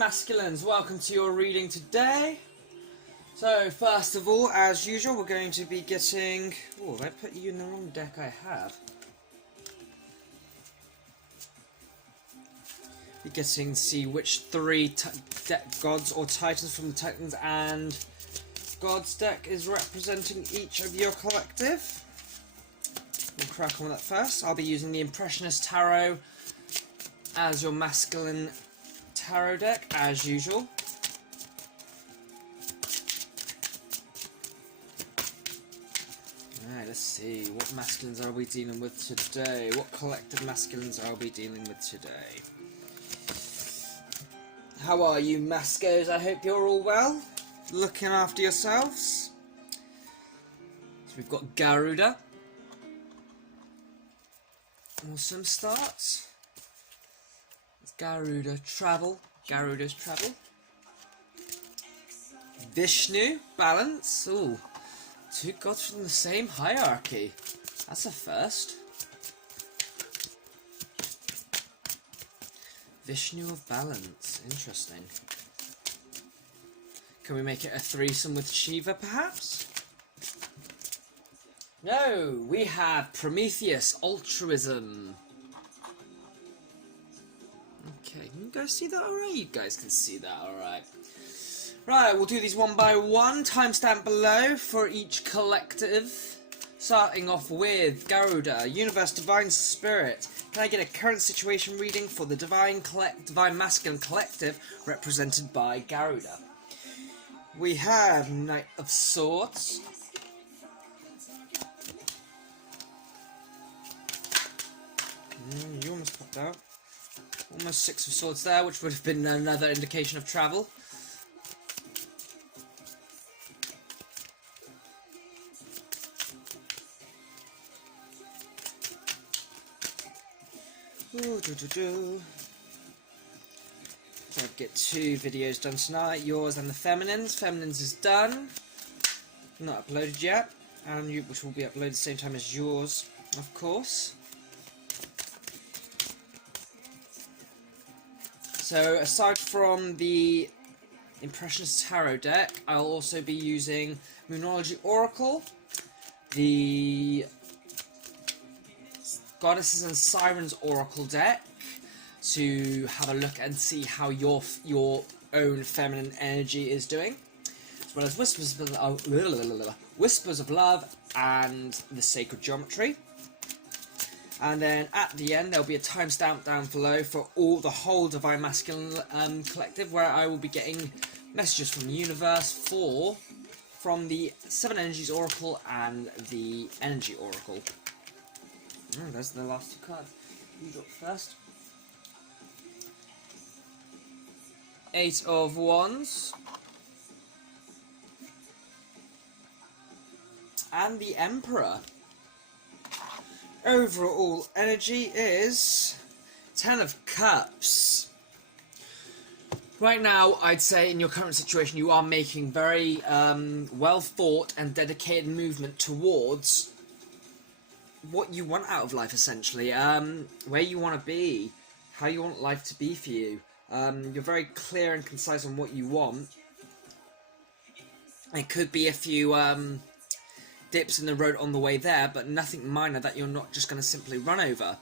masculines, welcome to your reading today. So first of all, as usual, we're going to be getting... Oh, have I put you in the wrong deck? I have. Be getting to see which three gods or titans from the Titans and Gods deck is representing each of your collective. We'll crack on with that first. I'll be using the Impressionist Tarot as your masculine tarot deck, as usual. Alright, let's see. What masculines are we dealing with today? What collective masculines are we dealing with today? How are you, Mascos? I hope you're all well. Looking after yourselves. So we've got Garuda. Awesome start. It's Garuda Travel. Garuda's Travel. Vishnu Balance. Ooh. Two gods from the same hierarchy. That's a first. Vishnu of Balance. Interesting. Can we make it a threesome with Shiva, perhaps? No, we have Prometheus Altruism. Okay, can you guys see that alright? You guys can see that alright. Right, we'll do these one by one. Timestamp below for each collective. Starting off with Garuda, Universe Divine Spirit. Can I get a current situation reading for the Divine Masculine Collective represented by Garuda? We have Knight of Swords. You almost popped out. Almost Six of Swords there, which would have been another indication of travel. So I'll get two videos done tonight, yours and the Feminines. Feminines is done, not uploaded yet, and which will be uploaded at the same time as yours, of course. So aside from the Impressionist Tarot deck, I'll also be using Moonology Oracle, the Goddesses and Sirens Oracle deck, to have a look and see how your own feminine energy is doing, as well as Whispers of Love and the Sacred Geometry. And then at the end there'll be a timestamp down below for the whole Divine Masculine Collective, where I will be getting messages from the universe from the Seven Energies Oracle and the Energy Oracle. Those are the last two cards. You drop first. Eight of Wands. And the Emperor. Overall energy is 10 of Cups. Right now, I'd say in your current situation, you are making very well thought and dedicated movement towards what you want out of life, essentially. Where you want to be, how you want life to be for you. You're very clear and concise on what you want. It could be a few dips in the road on the way there, but nothing minor that you're not just going to simply run over.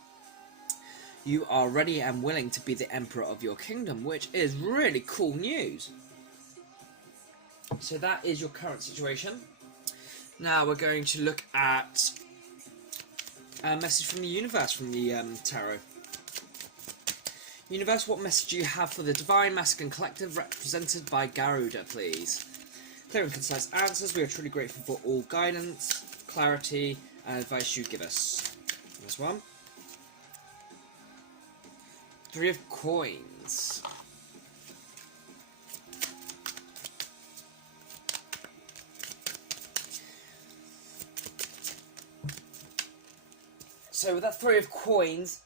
You are ready and willing to be the Emperor of your kingdom, which is really cool news. So that is your current situation. Now we're going to look at a message from the universe, from the tarot. Universe, what message do you have for the Divine Masculine Collective represented by Garuda, please? Clear and concise answers. We are truly grateful for all guidance, clarity, and advice you give us. There's one. Three of Coins. So with that Three of Coins,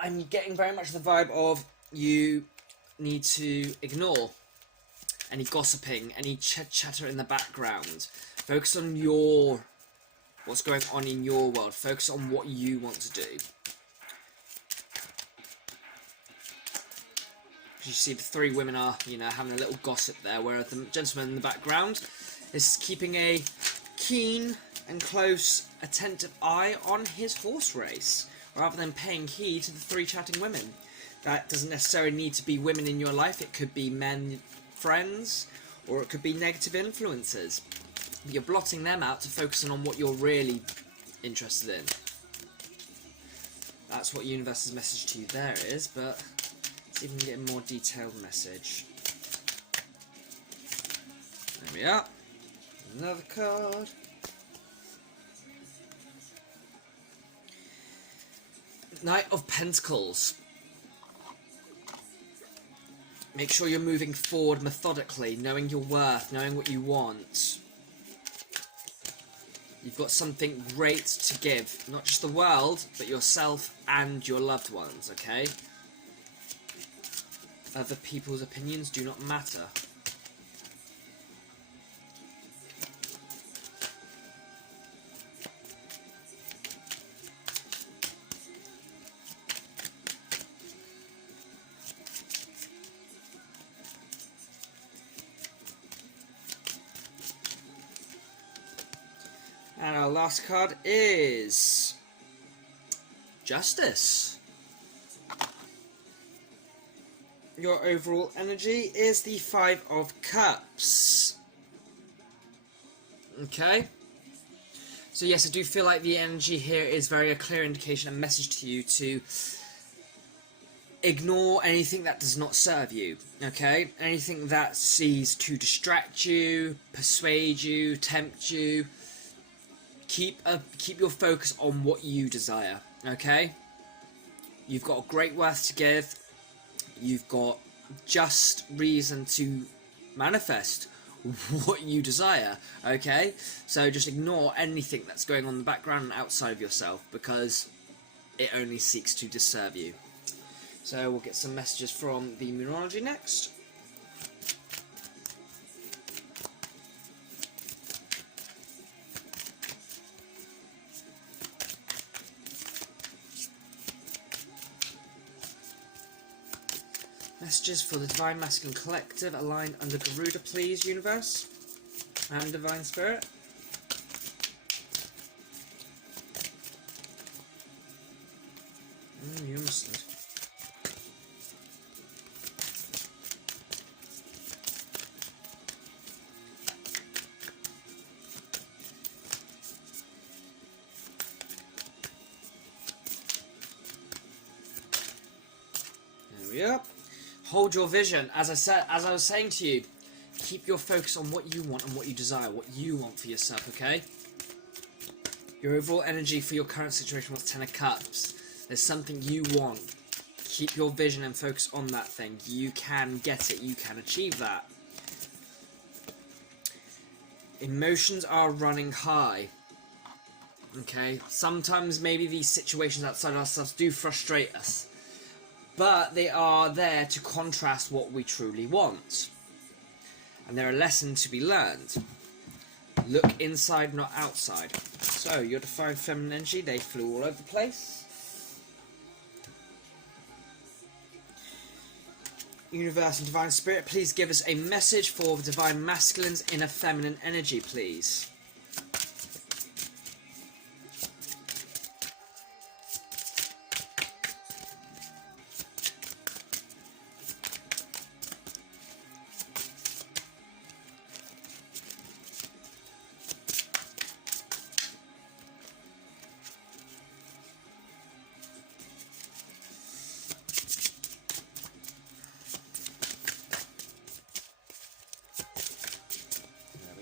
I'm getting very much the vibe of you need to ignore any gossiping, any chatter in the background. Focus on what's going on in your world. Focus on what you want to do. You see the three women are, you know, having a little gossip there, where the gentleman in the background is keeping a keen and close, attentive eye on his horse race, rather than paying heed to the three chatting women. That doesn't necessarily need to be women in your life. It could be men, friends, or it could be negative influences. But you're blotting them out to focusing on what you're really interested in. That's what Universe's message to you there is, but let's see if we can get a more detailed message. There we are. Another card. Knight of Pentacles. Make sure you're moving forward methodically, knowing your worth, knowing what you want. You've got something great to give, not just the world, but yourself and your loved ones, okay? Other people's opinions do not matter. And our last card is Justice. Your overall energy is the Five of Cups. Okay. So yes, I do feel like the energy here is very a clear indication and message to you to ignore anything that does not serve you. Okay? Anything that sees to distract you, persuade you, tempt you. Keep your focus on what you desire, okay? You've got a great worth to give. You've got just reason to manifest what you desire, okay? So just ignore anything that's going on in the background and outside of yourself, because it only seeks to disserve you. So we'll get some messages from the Moonology next. Messages for the Divine Masculine Collective aligned under Garuda, please, Universe and Divine Spirit. You understood. There we are. Hold your vision. As I was saying to you, keep your focus on what you want and what you desire, what you want for yourself, okay? Your overall energy for your current situation was 10 of Cups. There's something you want. Keep your vision and focus on that thing. You can get it. You can achieve that. Emotions are running high. Okay? Sometimes maybe these situations outside ourselves do frustrate us. But they are there to contrast what we truly want. And there are lessons to be learned. Look inside, not outside. So, your Divine Feminine energy, they flew all over the place. Universe and Divine Spirit, please give us a message for the Divine Masculine's inner feminine energy, please.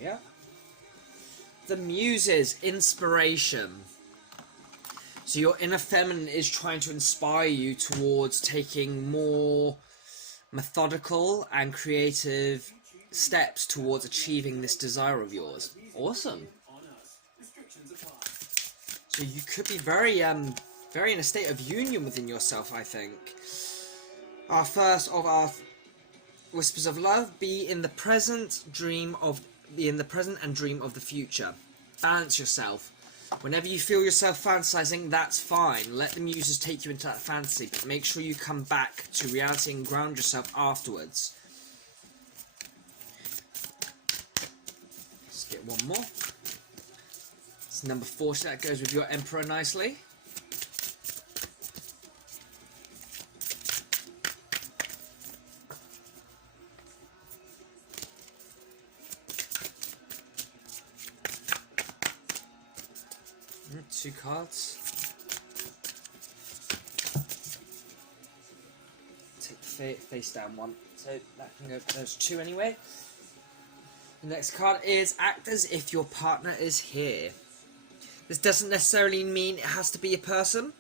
Yeah. The Muses, inspiration. So your inner feminine is trying to inspire you towards taking more methodical and creative steps towards achieving this desire of yours. Awesome. So you could be very in a state of union within yourself, I think. Our first of our whispers of love: be in the present, dream of. Be in the present and dream of the future. Balance yourself. Whenever you feel yourself fantasizing, that's fine. Let the muses take you into that fantasy, but make sure you come back to reality and ground yourself afterwards. Let's get one more. It's number 40, that goes with your Emperor nicely. Two cards. Take the face down one. So that can go for those two anyway. The next card is act as if your partner is here. This doesn't necessarily mean it has to be a person.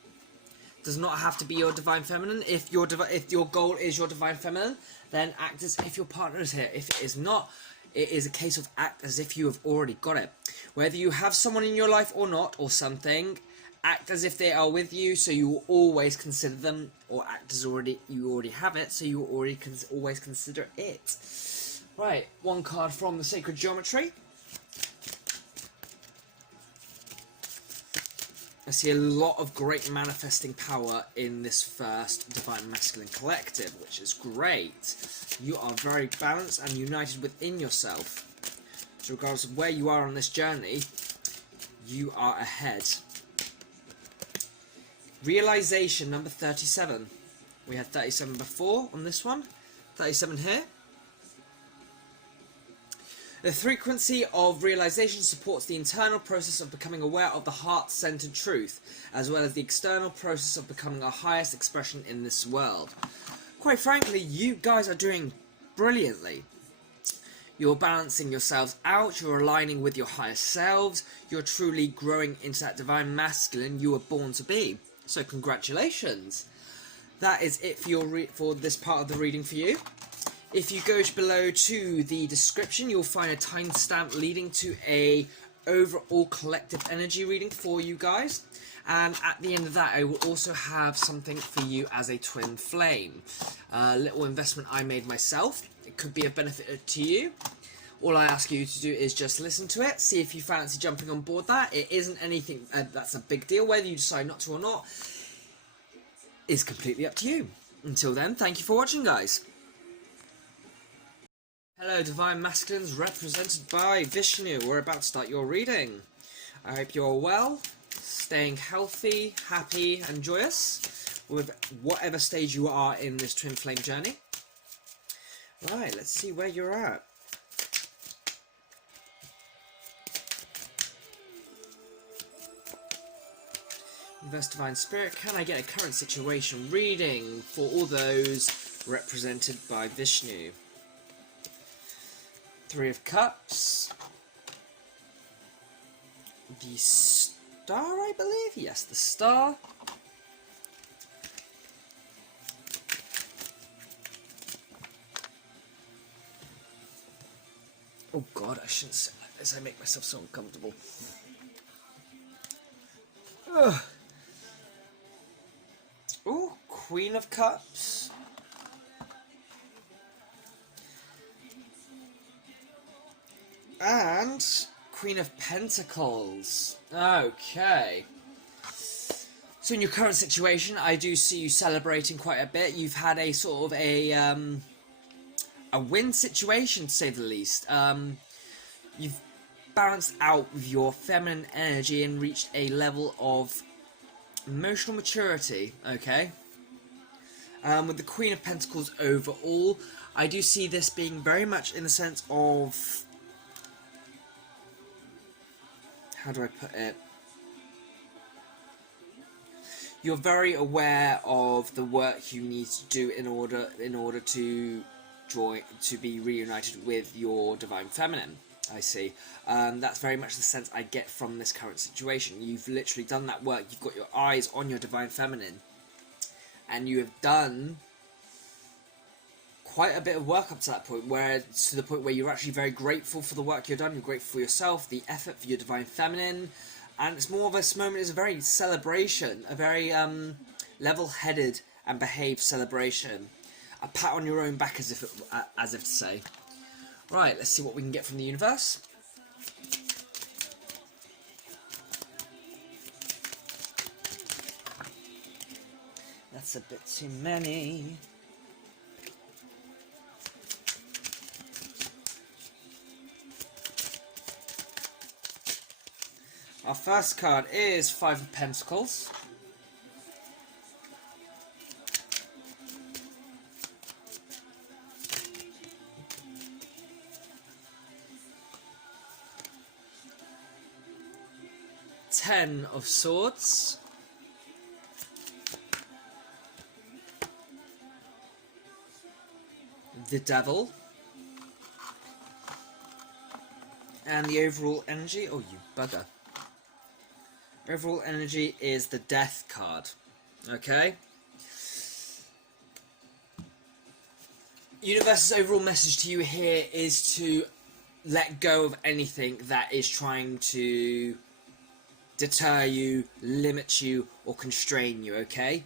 It does not have to be your divine feminine. If your goal is your divine feminine, then act as if your partner is here. If it is not, it is a case of act as if you have already got it. Whether you have someone in your life or not, or something, act as if they are with you, so you will always consider them, or act as you already have it, so you will always consider it. Right, one card from the Sacred Geometry. I see a lot of great manifesting power in this first Divine Masculine Collective, which is great. You are very balanced and united within yourself. So regardless of where you are on this journey, you are ahead. Realization, number 37. We had 37 before on this one. 37 here. The frequency of realization supports the internal process of becoming aware of the heart-centered truth, as well as the external process of becoming our highest expression in this world. Quite frankly, you guys are doing brilliantly. You're balancing yourselves out, you're aligning with your higher selves, you're truly growing into that divine masculine you were born to be. So congratulations. That is it for this part of the reading for you. If you go below to the description, you'll find a timestamp leading to a overall collective energy reading for you guys. And at the end of that, I will also have something for you as a twin flame. A little investment I made myself. It could be of benefit to you. All I ask you to do is just listen to it, see if you fancy jumping on board that. It isn't anything that's a big deal. Whether you decide not to or not is completely up to you. Until then, thank you for watching, guys. Hello, Divine Masculines, represented by Vishnu. We're about to start your reading. I hope you're well, staying healthy, happy, and joyous with whatever stage you are in this twin flame journey. Right, let's see where you're at. Universe, Divine Spirit, can I get a current situation reading for all those represented by Vishnu? Three of Cups. The Star, I believe? Yes, the Star. Oh god, I shouldn't sit like this. I make myself so uncomfortable. Ugh. Ooh, Queen of Cups. And Queen of Pentacles. Okay. So in your current situation, I do see you celebrating quite a bit. You've had a sort of a win situation, to say the least. You've balanced out with your feminine energy and reached a level of emotional maturity, okay? With the Queen of Pentacles overall, I do see this being very much in the sense of... how do I put it? You're very aware of the work you need to do in order to be reunited with your divine feminine. I see. That's very much the sense I get from this current situation. You've literally done that work. You've got your eyes on your divine feminine, and you have done quite a bit of work up to that point, to the point where you're actually very grateful for the work you've done. You're grateful for yourself, the effort for your divine feminine, and it's more of this moment is a very celebration, a very level-headed and behaved celebration, a pat on your own back, as if to say. Right, let's see what we can get from the universe. that's a bit too many. Our first card is Five of Pentacles. Ten of Swords. The Devil. And the overall energy, oh you bugger. Overall energy is the Death card. Okay? Universe's overall message to you here is to let go of anything that is trying to deter you, limit you, or constrain you, okay?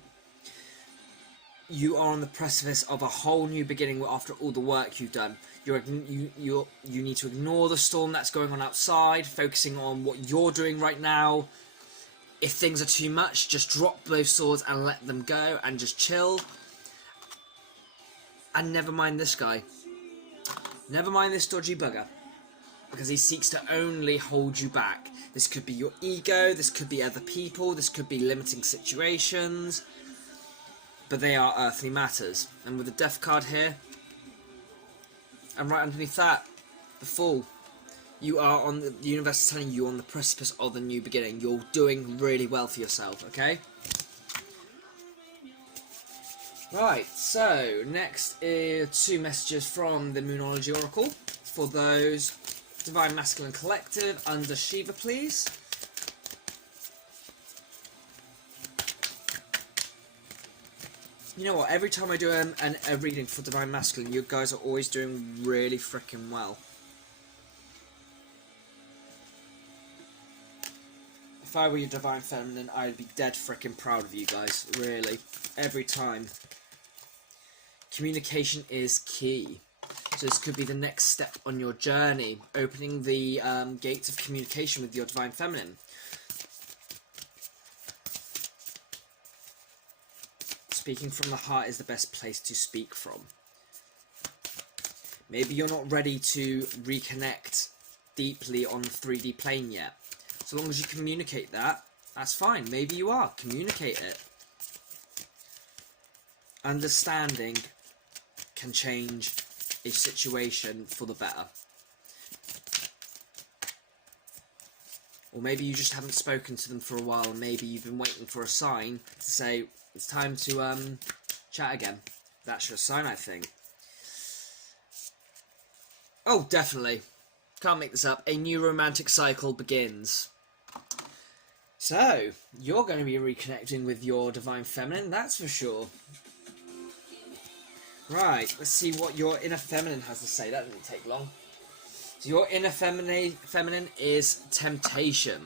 You are on the precipice of a whole new beginning after all the work you've done. You need to ignore the storm that's going on outside, focusing on what you're doing right now. If things are too much, just drop those swords and let them go and just chill. And never mind this guy. Never mind this dodgy bugger. Because he seeks to only hold you back. This could be your ego, this could be other people, this could be limiting situations. But they are earthly matters. And with the Death card here, and right underneath that, the Fool. You are on the universe is telling you on the precipice of a new beginning. You're doing really well for yourself, okay? Right, so next is 2 messages from the Moonology Oracle for those Divine Masculine Collective under Shiva, please. You know what, every time I do a reading for Divine Masculine, you guys are always doing really freaking well. If I were your Divine Feminine, I'd be dead freaking proud of you guys, really. Every time. Communication is key. So this could be the next step on your journey, opening the gates of communication with your Divine Feminine. Speaking from the heart is the best place to speak from. Maybe you're not ready to reconnect deeply on the 3D plane yet. So long as you communicate that, that's fine. Maybe you are. Communicate it. Understanding can change a situation for the better. Or maybe you just haven't spoken to them for a while, and maybe you've been waiting for a sign to say, it's time to chat again. That's your sign, I think. Oh, definitely. Can't make this up. A new romantic cycle begins. So, you're going to be reconnecting with your Divine Feminine, that's for sure. Right, let's see what your inner feminine has to say. That didn't take long. So your inner feminine is temptation.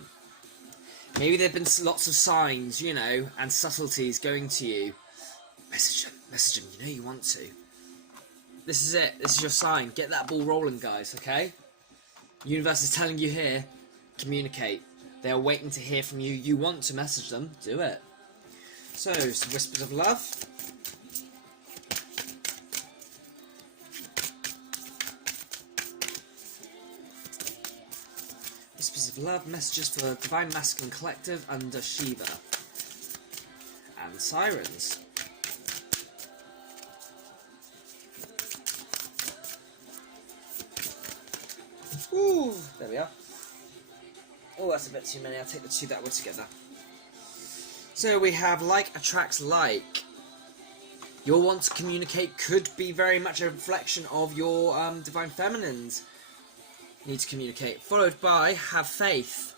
Maybe there have been lots of signs, you know, and subtleties going to you. Message them, you know you want to. This is it, this is your sign. Get that ball rolling, guys, okay? Universe is telling you here, communicate. They are waiting to hear from you. You want to message them, do it. So, some whispers of love. Whispers of love, messages for Divine Masculine Collective under Shiva. And Sirens. Ooh, there we are. Oh, that's a bit too many. I'll take the 2 that were together. So we have like attracts like. Your want to communicate could be very much a reflection of your Divine Feminines. Need to communicate. Followed by have faith.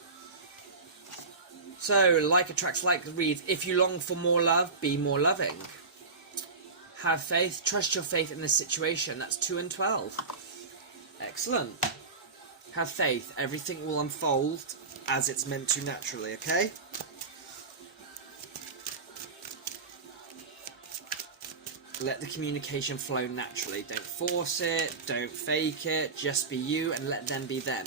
So like attracts like reads, if you long for more love, be more loving. Have faith. Trust your faith in this situation. That's 2 and 12. Excellent. Have faith. Everything will unfold as it's meant to naturally, okay? Let the communication flow naturally. Don't force it, don't fake it, just be you and let them be them.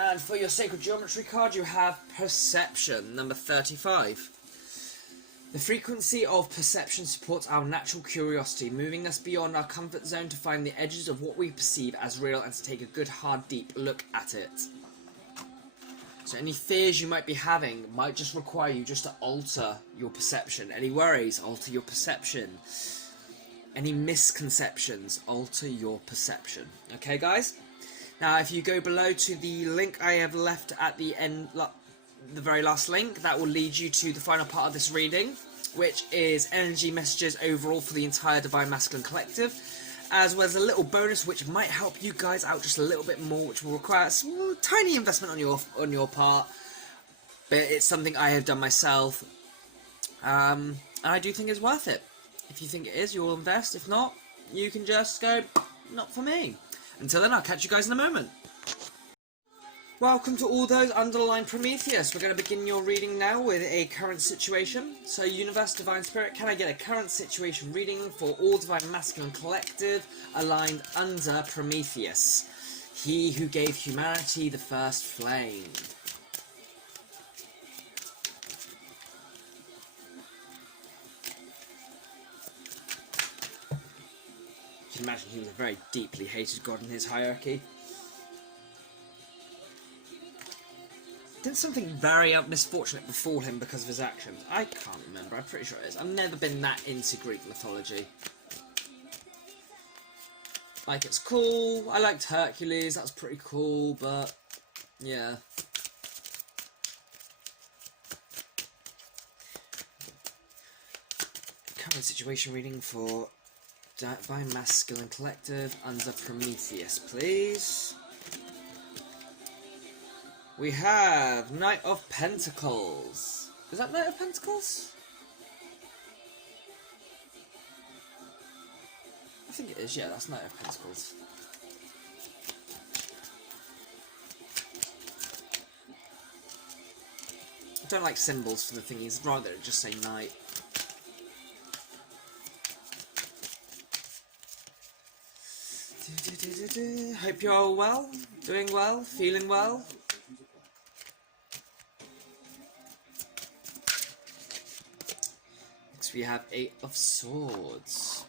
And for your Sacred Geometry card, you have Perception, number 35. The frequency of perception supports our natural curiosity, moving us beyond our comfort zone to find the edges of what we perceive as real and to take a good, hard, deep look at it. So any fears you might be having might just require you just to alter your perception. Any worries, alter your perception. Any misconceptions, alter your perception. Okay, guys? Now, if you go below to the link I have left at the end, the very last link, that will lead you to the final part of this reading, which is energy messages overall for the entire Divine Masculine Collective, as well as a little bonus which might help you guys out just a little bit more, which will require a small, tiny investment on your part, but it's something I have done myself, and I do think it's worth it. If you think it is, you'll invest. If not, you can just go, not for me. Until then, I'll catch you guys in a moment. Welcome to all those underlined Prometheus. We're going to begin your reading now with a current situation. So, Universe, Divine Spirit, can I get a current situation reading for all Divine Masculine Collective aligned under Prometheus, he who gave humanity the first flame? You can imagine he was a very deeply hated god in his hierarchy. Didn't something very misfortunate befall him because of his actions? I can't remember, I'm pretty sure it is. I've never been that into Greek mythology. Like, it's cool, I liked Hercules, that's pretty cool, but yeah. Current situation reading for Divine Masculine Collective under Prometheus, please. We have Knight of Pentacles. Is that Knight of Pentacles? I think it is, yeah, that's Knight of Pentacles. I don't like symbols for the thingies, rather just say Knight. Hope you're all well, doing well, feeling well. Next we have 8 of Swords.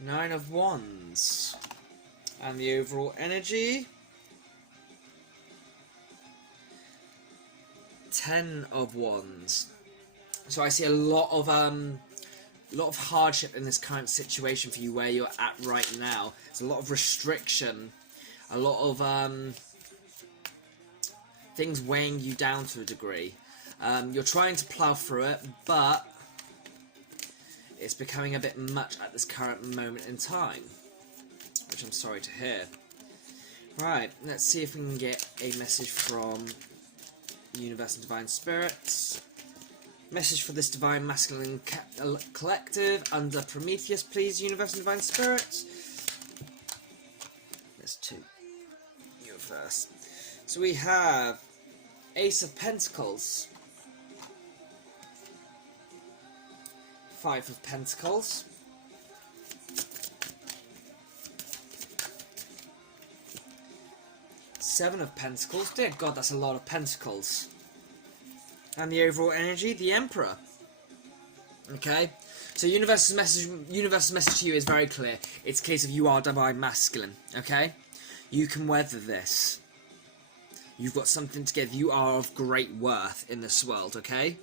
9 of Wands. And the overall energy. 10 of Wands. So I see a lot of hardship in this current situation for you where you're at right now. There's a lot of restriction, a lot of things weighing you down to a degree. You're trying to plough through it, but it's becoming a bit much at this current moment in time, which I'm sorry to hear. Right, let's see if we can get a message from Universe and Divine Spirits. Message for this Divine Masculine Collective under Prometheus, please, Universe and Divine Spirits. There's 2. You first. So we have Ace of Pentacles. 5 of Pentacles. 7 of Pentacles. Dear God, that's a lot of Pentacles. And the overall energy, the Emperor. Okay, so Universe's message to you is very clear. It's a case of you are Divine Masculine. Okay, you can weather this. You've got something to give. You are of great worth in this world. Okay,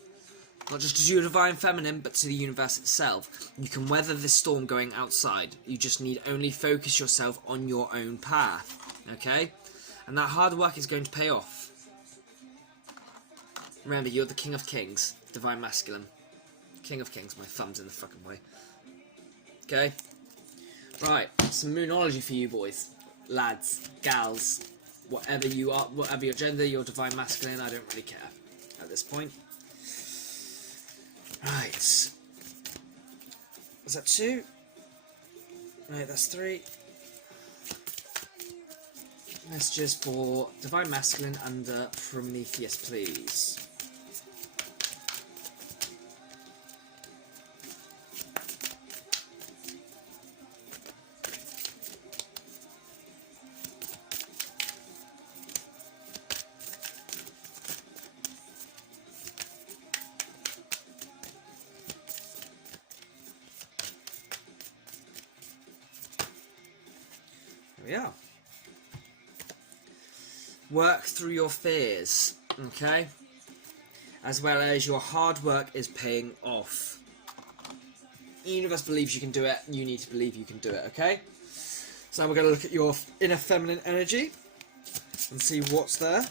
not just to your Divine Feminine, but to the universe itself. You can weather this storm going outside. You just need only focus yourself on your own path. Okay, and that hard work is going to pay off. Remember, you're the King of Kings, Divine Masculine. King of Kings, my thumb's in the fucking way. Okay? Right, some moonology for you boys. Lads, gals, whatever you are, whatever your gender, you're Divine Masculine, I don't really care at this point. Right. Was that 2? No, that's 3. Messages for Divine Masculine under Prometheus, please. we are. Work through your fears, okay? As well as your hard work is paying off. The universe believes you can do it, you need to believe you can do it, okay? So now we're going to look at your inner feminine energy and see what's there.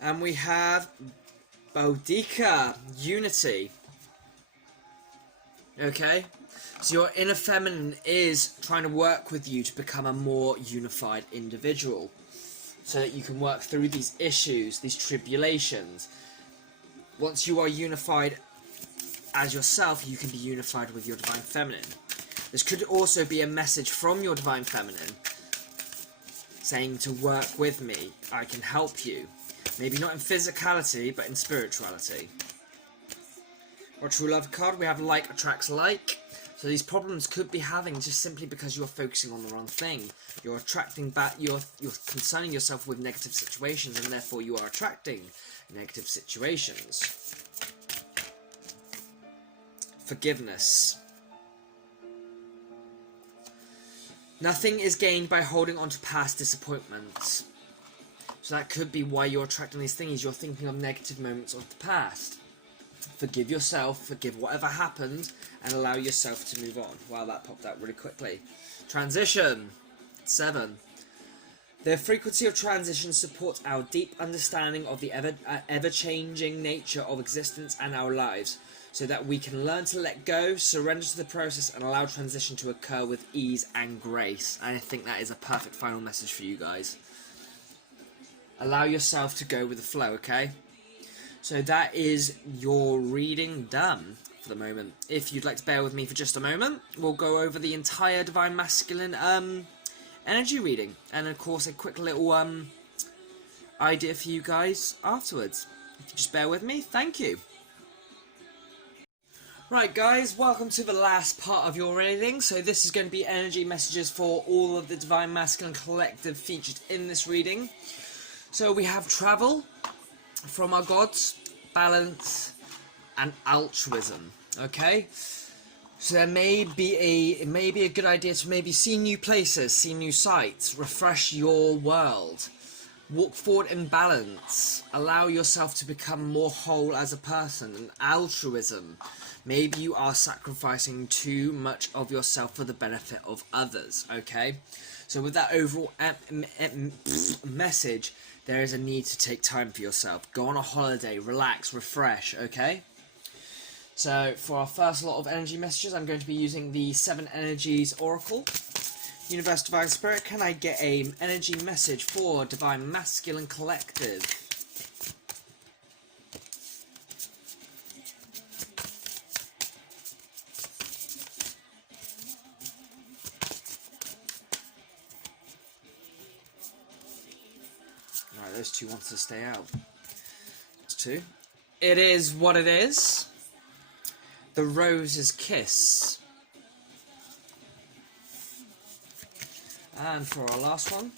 And we have Boudica, unity. Okay? So your inner feminine is trying to work with you to become a more unified individual. So that you can work through these issues, these tribulations. Once you are unified as yourself, you can be unified with your divine feminine. This could also be a message from your divine feminine saying to work with me, I can help you. Maybe not in physicality, but in spirituality. Our true love card, we have like attracts like. So these problems could be having just simply because you're focusing on the wrong thing. You're attracting back, you're concerning yourself with negative situations, and therefore you are attracting negative situations. Forgiveness. Nothing is gained by holding on to past disappointments. So that could be why you're attracting these things. You're thinking of negative moments of the past. Forgive yourself, forgive whatever happened, and allow yourself to move on. Wow, that popped out really quickly. Transition. 7. The frequency of transition supports our deep understanding of the ever-changing nature of existence and our lives, so that we can learn to let go, surrender to the process, and allow transition to occur with ease and grace. And I think that is a perfect final message for you guys. Allow yourself to go with the flow, okay? So that is your reading done for the moment. If you'd like to bear with me for just a moment, we'll go over the entire Divine Masculine energy reading. And of course a quick little idea for you guys afterwards. If you just bear with me, thank you. Right guys, welcome to the last part of your reading. So this is going to be energy messages for all of the Divine Masculine Collective featured in this reading. So we have travel from our gods, balance, and altruism. Okay, so there may be it may be a good idea to maybe see new places, see new sights, refresh your world, walk forward in balance, allow yourself to become more whole as a person. And altruism, maybe you are sacrificing too much of yourself for the benefit of others. Okay, so with that overall message, there is a need to take time for yourself. Go on a holiday, relax, refresh, okay? So, for our first lot of energy messages, I'm going to be using the 7 Energies Oracle. Universe, Divine Spirit, can I get a energy message for Divine Masculine Collective? Right, those two want to stay out. That's 2. It is what it is. The Rose's Kiss. And for our last one,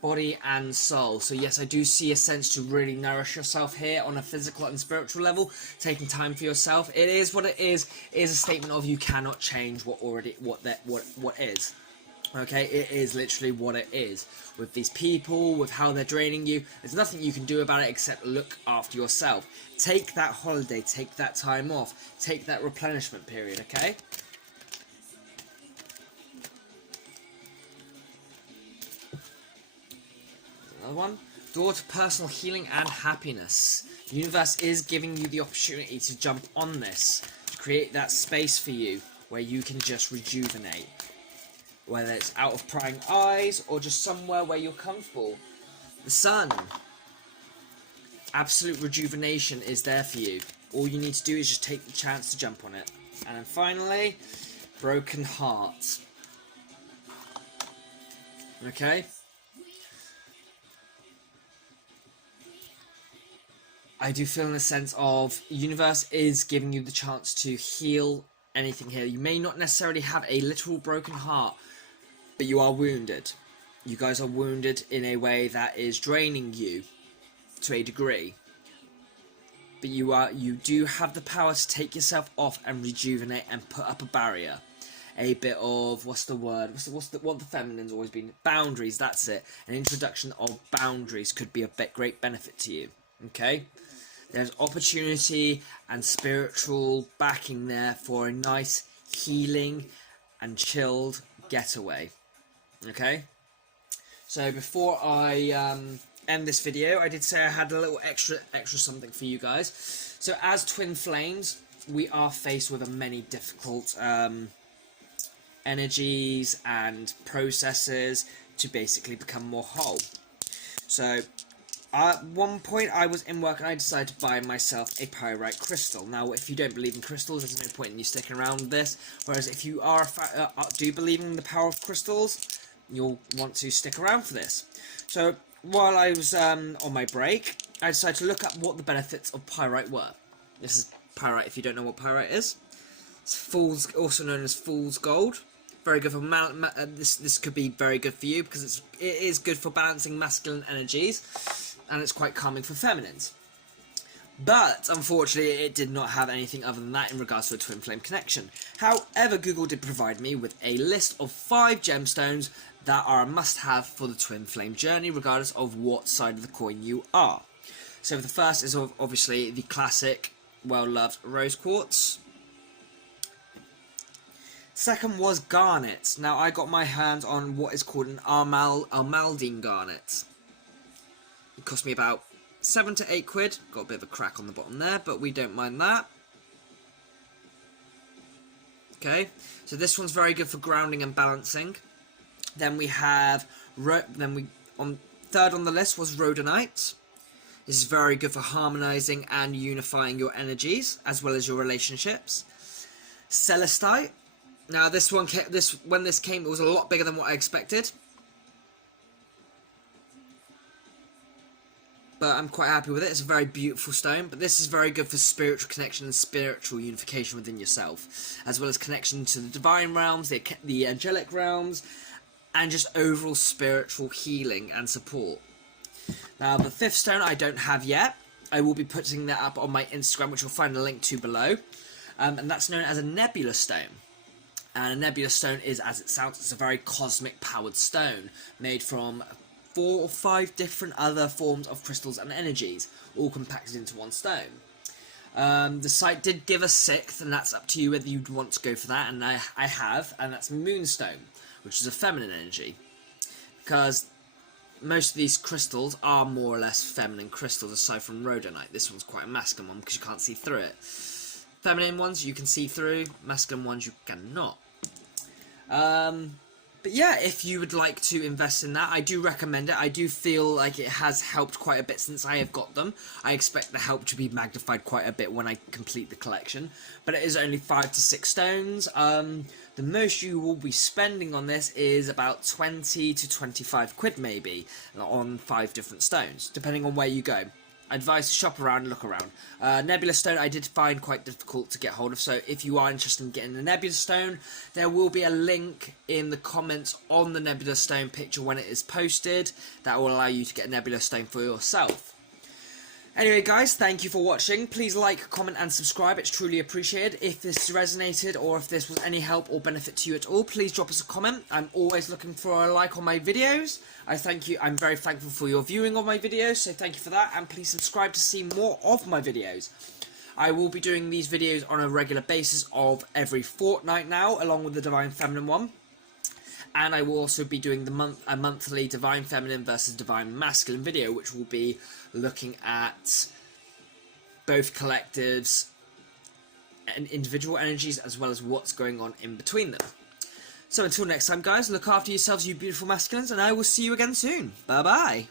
Body and Soul. So yes, I do see a sense to really nourish yourself here on a physical and spiritual level, taking time for yourself. It is what it is. It is a statement of you cannot change what is. Okay, it is literally what it is. With these people, with how they're draining you, there's nothing you can do about it except look after yourself. Take that holiday, take that time off, take that replenishment period, okay? Another one. Door to personal healing and happiness. The universe is giving you the opportunity to jump on this, to create that space for you where you can just rejuvenate. Whether it's out of prying eyes or just somewhere where you're comfortable. The Sun. Absolute rejuvenation is there for you. All you need to do is just take the chance to jump on it. And then finally, Broken Heart. Okay? I do feel in a sense of universe is giving you the chance to heal anything here. You may not necessarily have a literal broken heart, but you are wounded. You guys are wounded in a way that is draining you to a degree. But you do have the power to take yourself off and rejuvenate and put up a barrier. A bit of, what's the word? What the feminine's always been? Boundaries, that's it. An introduction of boundaries could be a great benefit to you. Okay? There's opportunity and spiritual backing there for a nice healing and chilled getaway. Okay? So before I end this video, I did say I had a little extra something for you guys. So as twin flames, we are faced with many difficult energies and processes to basically become more whole. So at one point I was in work and I decided to buy myself a pyrite crystal. Now if you don't believe in crystals, there's no point in you sticking around with this, whereas if you do believe in the power of crystals, you'll want to stick around for this. So while I was on my break, I decided to look up what the benefits of pyrite were. This is pyrite, if you don't know what pyrite is. It's also known as fool's gold. Very good for this could be very good for you because it is good for balancing masculine energies, and it's quite calming for feminines. But unfortunately, it did not have anything other than that in regards to a twin flame connection. However, Google did provide me with a list of 5 gemstones that are a must-have for the twin flame journey, regardless of what side of the coin you are. So the first is obviously the classic, well-loved rose quartz. Second was garnet. Now I got my hands on what is called an almaldine garnet. It cost me about 7 to 8 quid. Got a bit of a crack on the bottom there, but we don't mind that. Okay, so this one's very good for grounding and balancing. Then we have third on the list was rhodonite. This is very good for harmonizing and unifying your energies as well as your relationships. Celestite. Now this one when this came, it was a lot bigger than what I expected, but I'm quite happy with it. It's a very beautiful stone, but this is very good for spiritual connection and spiritual unification within yourself, as well as connection to the divine realms, the angelic realms, and just overall spiritual healing and support. Now the 5th stone I don't have yet. I will be putting that up on my Instagram, which you'll find a link to below, and that's known as a nebula stone. And a nebula stone is, as it sounds, it's a very cosmic powered stone made from 4 or 5 different other forms of crystals and energies, all compacted into one stone. The site did give a 6th, and that's up to you whether you'd want to go for that, and I have, and that's moonstone, which is a feminine energy. Because most of these crystals are more or less feminine crystals, aside from rhodonite. This one's quite a masculine one because you can't see through it. Feminine ones you can see through, masculine ones you cannot. But yeah, if you would like to invest in that, I do recommend it. I do feel like it has helped quite a bit since I have got them. I expect the help to be magnified quite a bit when I complete the collection. But it is only 5 to 6 stones. The most you will be spending on this is about 20 to 25 quid maybe on 5 different stones, depending on where you go. I advise to shop around and look around. Nebula stone I did find quite difficult to get hold of, so if you are interested in getting a nebula stone, there will be a link in the comments on the nebula stone picture when it is posted that will allow you to get a nebula stone for yourself. Anyway guys, thank you for watching. Please like, comment and subscribe, it's truly appreciated. If this resonated or if this was any help or benefit to you at all, please drop us a comment. I'm always looking for a like on my videos. I thank you, I'm very thankful for your viewing of my videos, so thank you for that, and please subscribe to see more of my videos. I will be doing these videos on a regular basis of every fortnight now, along with the Divine Feminine one. And I will also be doing a monthly Divine Feminine versus Divine Masculine video, which will be looking at both collectives and individual energies, as well as what's going on in between them. So until next time guys, look after yourselves, you beautiful masculines, and I will see you again soon. Bye bye.